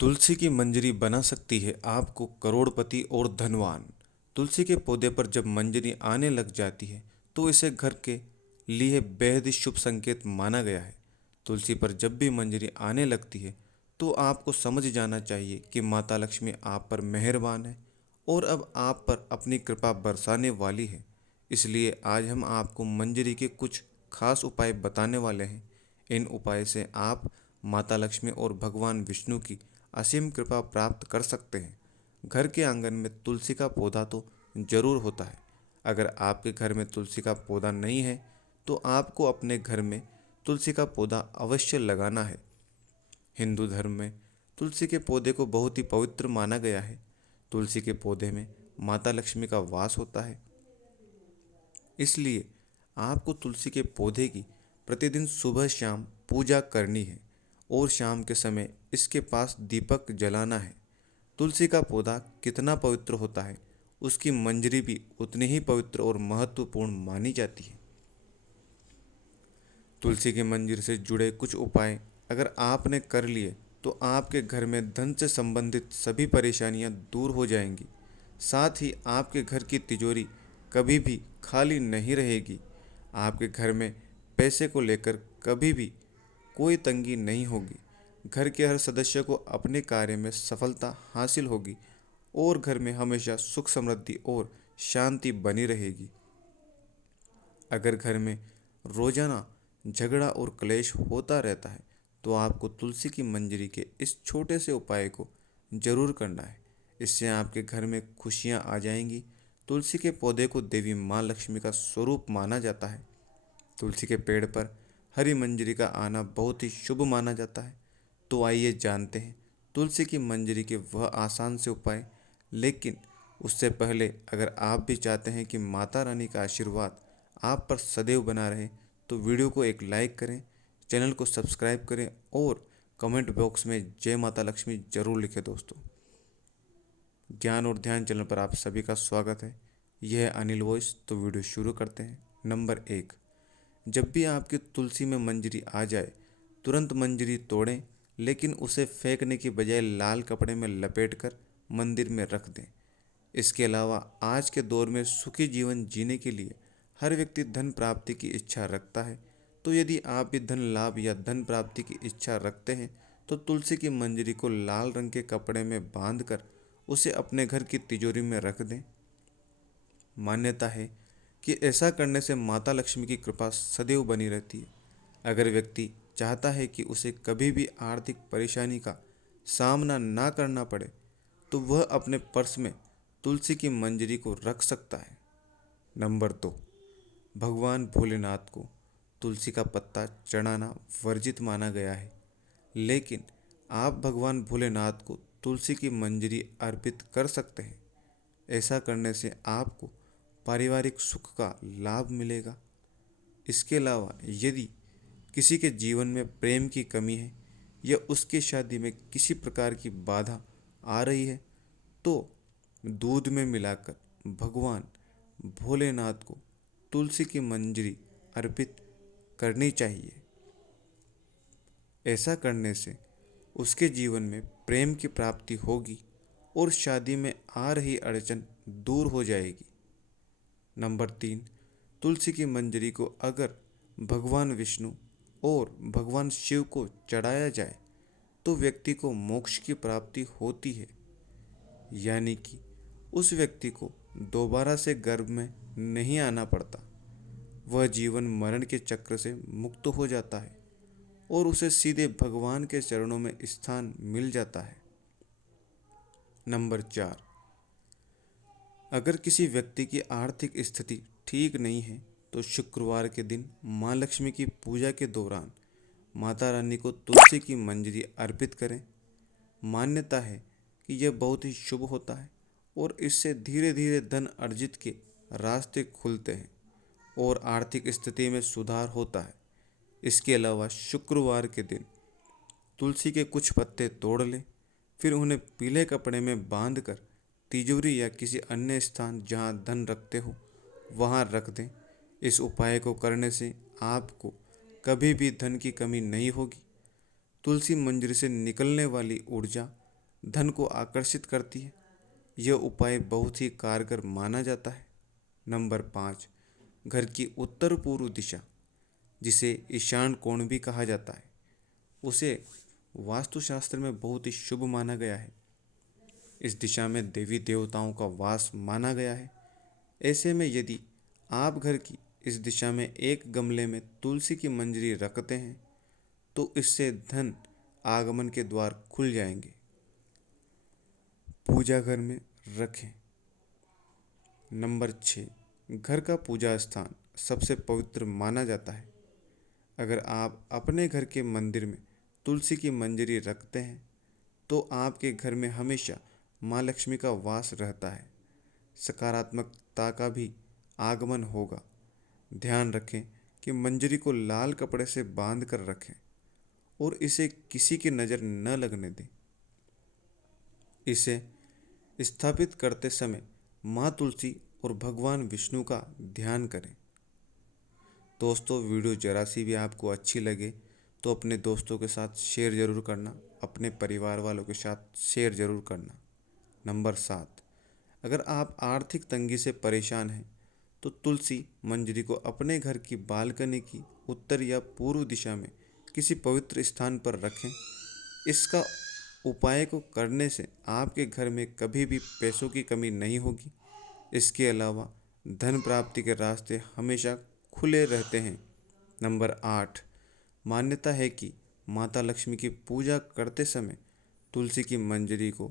तुलसी की मंजरी बना सकती है आपको करोड़पति और धनवान। तुलसी के पौधे पर जब मंजरी आने लग जाती है तो इसे घर के लिए बेहद ही शुभ संकेत माना गया है। तुलसी पर जब भी मंजरी आने लगती है तो आपको समझ जाना चाहिए कि माता लक्ष्मी आप पर मेहरबान है और अब आप पर अपनी कृपा बरसाने वाली है। इसलिए आज हम आपको मंजरी के कुछ खास उपाय बताने वाले हैं। इन उपाय से आप माता लक्ष्मी और भगवान विष्णु की असीम कृपा प्राप्त कर सकते हैं। घर के आंगन में तुलसी का पौधा तो जरूर होता है। अगर आपके घर में तुलसी का पौधा नहीं है तो आपको अपने घर में तुलसी का पौधा अवश्य लगाना है। हिंदू धर्म में तुलसी के पौधे को बहुत ही पवित्र माना गया है। तुलसी के पौधे में माता लक्ष्मी का वास होता है। इसलिए आपको तुलसी के पौधे की प्रतिदिन सुबह शाम पूजा करनी है और शाम के समय इसके पास दीपक जलाना है। तुलसी का पौधा कितना पवित्र होता है, उसकी मंजरी भी उतनी ही पवित्र और महत्वपूर्ण मानी जाती है। तुलसी की मंजरी से जुड़े कुछ उपाय अगर आपने कर लिए तो आपके घर में धन से संबंधित सभी परेशानियां दूर हो जाएंगी। साथ ही आपके घर की तिजोरी कभी भी खाली नहीं रहेगी। आपके घर में पैसे को लेकर कभी भी कोई तंगी नहीं होगी। घर के हर सदस्य को अपने कार्य में सफलता हासिल होगी और घर में हमेशा सुख समृद्धि और शांति बनी रहेगी। अगर घर में रोजाना झगड़ा और क्लेश होता रहता है तो आपको तुलसी की मंजरी के इस छोटे से उपाय को जरूर करना है। इससे आपके घर में खुशियां आ जाएंगी। तुलसी के पौधे को देवी माँ लक्ष्मी का स्वरूप माना जाता है। तुलसी के पेड़ पर हरी मंजरी का आना बहुत ही शुभ माना जाता है। तो आइए जानते हैं तुलसी की मंजरी के वह आसान से उपाय। लेकिन उससे पहले अगर आप भी चाहते हैं कि माता रानी का आशीर्वाद आप पर सदैव बना रहे तो वीडियो को एक लाइक करें, चैनल को सब्सक्राइब करें और कमेंट बॉक्स में जय माता लक्ष्मी जरूर लिखें। दोस्तों, ज्ञान और ध्यान चैनल पर आप सभी का स्वागत है। यह है अनिल वॉइस। तो वीडियो शुरू करते हैं। नंबर 1, जब भी आपकी तुलसी में मंजरी आ जाए तुरंत मंजरी तोड़ें, लेकिन उसे फेंकने की बजाय लाल कपड़े में लपेटकर मंदिर में रख दें। इसके अलावा आज के दौर में सुखी जीवन जीने के लिए हर व्यक्ति धन प्राप्ति की इच्छा रखता है। तो यदि आप भी धन लाभ या धन प्राप्ति की इच्छा रखते हैं तो तुलसी की मंजरी को लाल रंग के कपड़े में बांधकर उसे अपने घर की तिजोरी में रख दें। मान्यता है कि ऐसा करने से माता लक्ष्मी की कृपा सदैव बनी रहती है। अगर व्यक्ति चाहता है कि उसे कभी भी आर्थिक परेशानी का सामना ना करना पड़े तो वह अपने पर्स में तुलसी की मंजरी को रख सकता है। नंबर 2, भगवान भोलेनाथ को तुलसी का पत्ता चढ़ाना वर्जित माना गया है। लेकिन आप भगवान भोलेनाथ को तुलसी की मंजरी अर्पित कर सकते हैं। ऐसा करने से आपको पारिवारिक सुख का लाभ मिलेगा। इसके अलावा यदि किसी के जीवन में प्रेम की कमी है या उसकी शादी में किसी प्रकार की बाधा आ रही है तो दूध में मिलाकर भगवान भोलेनाथ को तुलसी की मंजरी अर्पित करनी चाहिए। ऐसा करने से उसके जीवन में प्रेम की प्राप्ति होगी और शादी में आ रही अड़चन दूर हो जाएगी। नंबर 3, तुलसी की मंजरी को अगर भगवान विष्णु और भगवान शिव को चढ़ाया जाए तो व्यक्ति को मोक्ष की प्राप्ति होती है। यानी कि उस व्यक्ति को दोबारा से गर्भ में नहीं आना पड़ता। वह जीवन मरण के चक्र से मुक्त हो जाता है और उसे सीधे भगवान के चरणों में स्थान मिल जाता है। नंबर 4, अगर किसी व्यक्ति की आर्थिक स्थिति ठीक नहीं है तो शुक्रवार के दिन माँ लक्ष्मी की पूजा के दौरान माता रानी को तुलसी की मंजरी अर्पित करें। मान्यता है कि यह बहुत ही शुभ होता है और इससे धीरे धीरे धन अर्जित के रास्ते खुलते हैं और आर्थिक स्थिति में सुधार होता है। इसके अलावा शुक्रवार के दिन तुलसी के कुछ पत्ते तोड़ लें, फिर उन्हें पीले कपड़े में बांधकर तिजोरी या किसी अन्य स्थान जहां धन रखते हो वहां रख दें। इस उपाय को करने से आपको कभी भी धन की कमी नहीं होगी। तुलसी मंजरी से निकलने वाली ऊर्जा धन को आकर्षित करती है। यह उपाय बहुत ही कारगर माना जाता है। नंबर 5, घर की उत्तर पूर्व दिशा, जिसे ईशान कोण भी कहा जाता है, उसे वास्तुशास्त्र में बहुत ही शुभ माना गया है। इस दिशा में देवी देवताओं का वास माना गया है। ऐसे में यदि आप घर की इस दिशा में एक गमले में तुलसी की मंजरी रखते हैं तो इससे धन आगमन के द्वार खुल जाएंगे। पूजा घर में रखें। नंबर 6, घर का पूजा स्थान सबसे पवित्र माना जाता है। अगर आप अपने घर के मंदिर में तुलसी की मंजरी रखते हैं तो आपके घर में हमेशा माँ लक्ष्मी का वास रहता है, सकारात्मकता का भी आगमन होगा। ध्यान रखें कि मंजरी को लाल कपड़े से बांध कर रखें और इसे किसी की नज़र न लगने दें। इसे स्थापित करते समय माँ तुलसी और भगवान विष्णु का ध्यान करें। दोस्तों, वीडियो जरा सी भी आपको अच्छी लगे तो अपने दोस्तों के साथ शेयर ज़रूर करना, अपने परिवार वालों के साथ शेयर ज़रूर करना। नंबर 7, अगर आप आर्थिक तंगी से परेशान हैं तो तुलसी मंजरी को अपने घर की बालकनी की उत्तर या पूर्व दिशा में किसी पवित्र स्थान पर रखें। इसका उपाय को करने से आपके घर में कभी भी पैसों की कमी नहीं होगी। इसके अलावा धन प्राप्ति के रास्ते हमेशा खुले रहते हैं। नंबर 8, मान्यता है कि माता लक्ष्मी की पूजा करते समय तुलसी की मंजरी को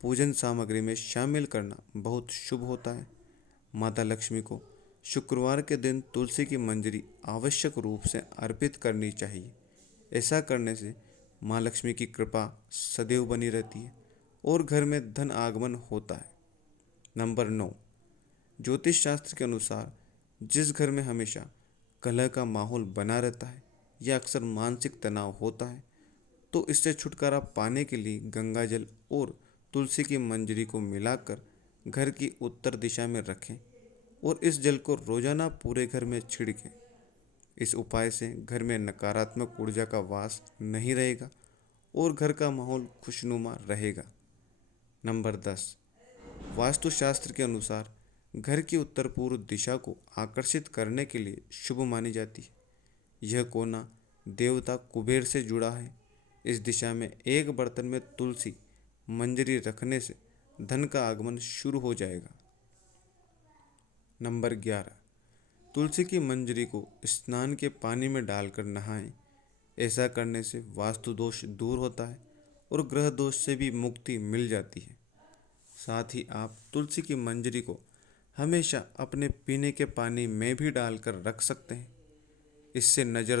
पूजन सामग्री में शामिल करना बहुत शुभ होता है। माता लक्ष्मी को शुक्रवार के दिन तुलसी की मंजरी आवश्यक रूप से अर्पित करनी चाहिए। ऐसा करने से माँ लक्ष्मी की कृपा सदैव बनी रहती है और घर में धन आगमन होता है। नंबर 9, ज्योतिष शास्त्र के अनुसार जिस घर में हमेशा कलह का माहौल बना रहता है या अक्सर मानसिक तनाव होता है तो इससे छुटकारा पाने के लिए गंगा जल और तुलसी की मंजरी को मिलाकर घर की उत्तर दिशा में रखें और इस जल को रोजाना पूरे घर में छिड़कें। इस उपाय से घर में नकारात्मक ऊर्जा का वास नहीं रहेगा और घर का माहौल खुशनुमा रहेगा। नंबर 10, वास्तुशास्त्र के अनुसार घर की उत्तर पूर्व दिशा को आकर्षित करने के लिए शुभ मानी जाती है। यह कोना देवता कुबेर से जुड़ा है। इस दिशा में एक बर्तन में तुलसी मंजरी रखने से धन का आगमन शुरू हो जाएगा। नंबर 11, तुलसी की मंजरी को स्नान के पानी में डालकर नहाएं। ऐसा करने से वास्तु दोष दूर होता है और ग्रह दोष से भी मुक्ति मिल जाती है। साथ ही आप तुलसी की मंजरी को हमेशा अपने पीने के पानी में भी डालकर रख सकते हैं। इससे नज़र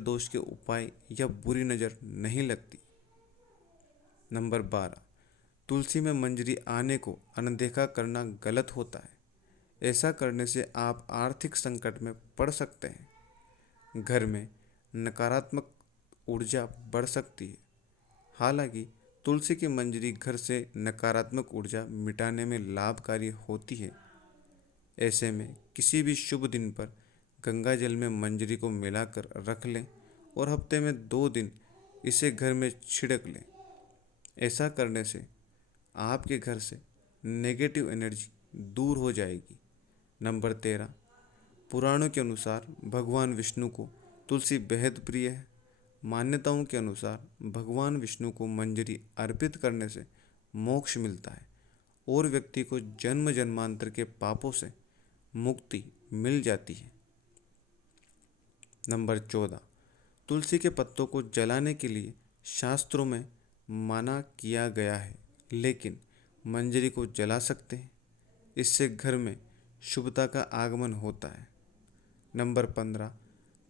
दोष के उपाय या बुरी नज़र नहीं लगती। नंबर 12, तुलसी में मंजरी आने को अनदेखा करना गलत होता है। ऐसा करने से आप आर्थिक संकट में पड़ सकते हैं। घर में नकारात्मक ऊर्जा बढ़ सकती है। हालांकि तुलसी की मंजरी घर से नकारात्मक ऊर्जा मिटाने में लाभकारी होती है। ऐसे में किसी भी शुभ दिन पर गंगा जल में मंजरी को मिलाकर रख लें और हफ्ते में 2 दिन इसे घर में छिड़क लें। ऐसा करने से आपके घर से नेगेटिव एनर्जी दूर हो जाएगी। नंबर 13, पुराणों के अनुसार भगवान विष्णु को तुलसी बेहद प्रिय है। मान्यताओं के अनुसार भगवान विष्णु को मंजरी अर्पित करने से मोक्ष मिलता है और व्यक्ति को जन्म जन्मांतर के पापों से मुक्ति मिल जाती है। नंबर 14, तुलसी के पत्तों को जलाने के लिए शास्त्रों में मना किया गया है, लेकिन मंजरी को जला सकते हैं। इससे घर में शुभता का आगमन होता है। नंबर 15,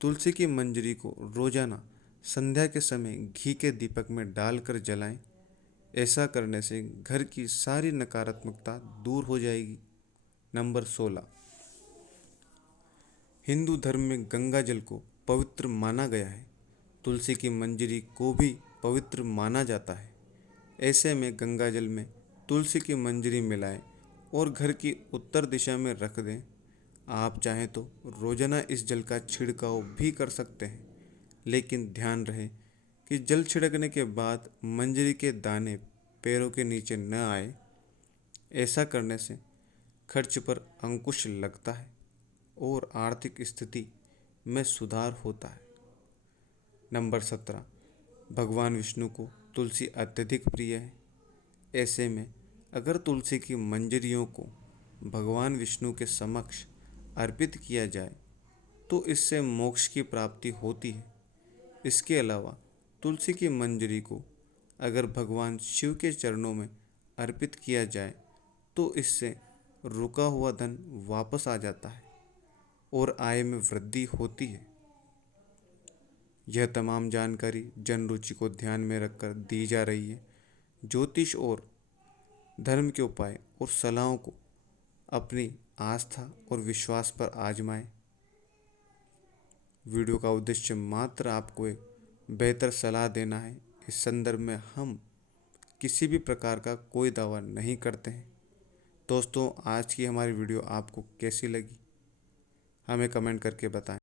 तुलसी की मंजरी को रोजाना संध्या के समय घी के दीपक में डालकर जलाएं। ऐसा करने से घर की सारी नकारात्मकता दूर हो जाएगी। नंबर 16, हिंदू धर्म में गंगा जल को पवित्र माना गया है। तुलसी की मंजरी को भी पवित्र माना जाता है। ऐसे में गंगा जल में तुलसी की मंजरी मिलाएं और घर की उत्तर दिशा में रख दें। आप चाहें तो रोजाना इस जल का छिड़काव भी कर सकते हैं, लेकिन ध्यान रहे कि जल छिड़कने के बाद मंजरी के दाने पैरों के नीचे न आए। ऐसा करने से खर्च पर अंकुश लगता है और आर्थिक स्थिति में सुधार होता है। नंबर 17, भगवान विष्णु को तुलसी अत्यधिक प्रिय है। ऐसे में अगर तुलसी की मंजरियों को भगवान विष्णु के समक्ष अर्पित किया जाए तो इससे मोक्ष की प्राप्ति होती है। इसके अलावा तुलसी की मंजरी को अगर भगवान शिव के चरणों में अर्पित किया जाए तो इससे रुका हुआ धन वापस आ जाता है और आय में वृद्धि होती है। यह तमाम जानकारी जन रुचि को ध्यान में रखकर दी जा रही है। ज्योतिष और धर्म के उपाय और सलाहों को अपनी आस्था और विश्वास पर आजमाएं। वीडियो का उद्देश्य मात्र आपको एक बेहतर सलाह देना है। इस संदर्भ में हम किसी भी प्रकार का कोई दावा नहीं करते हैं। दोस्तों, आज की हमारी वीडियो आपको कैसी लगी हमें कमेंट करके बताएं।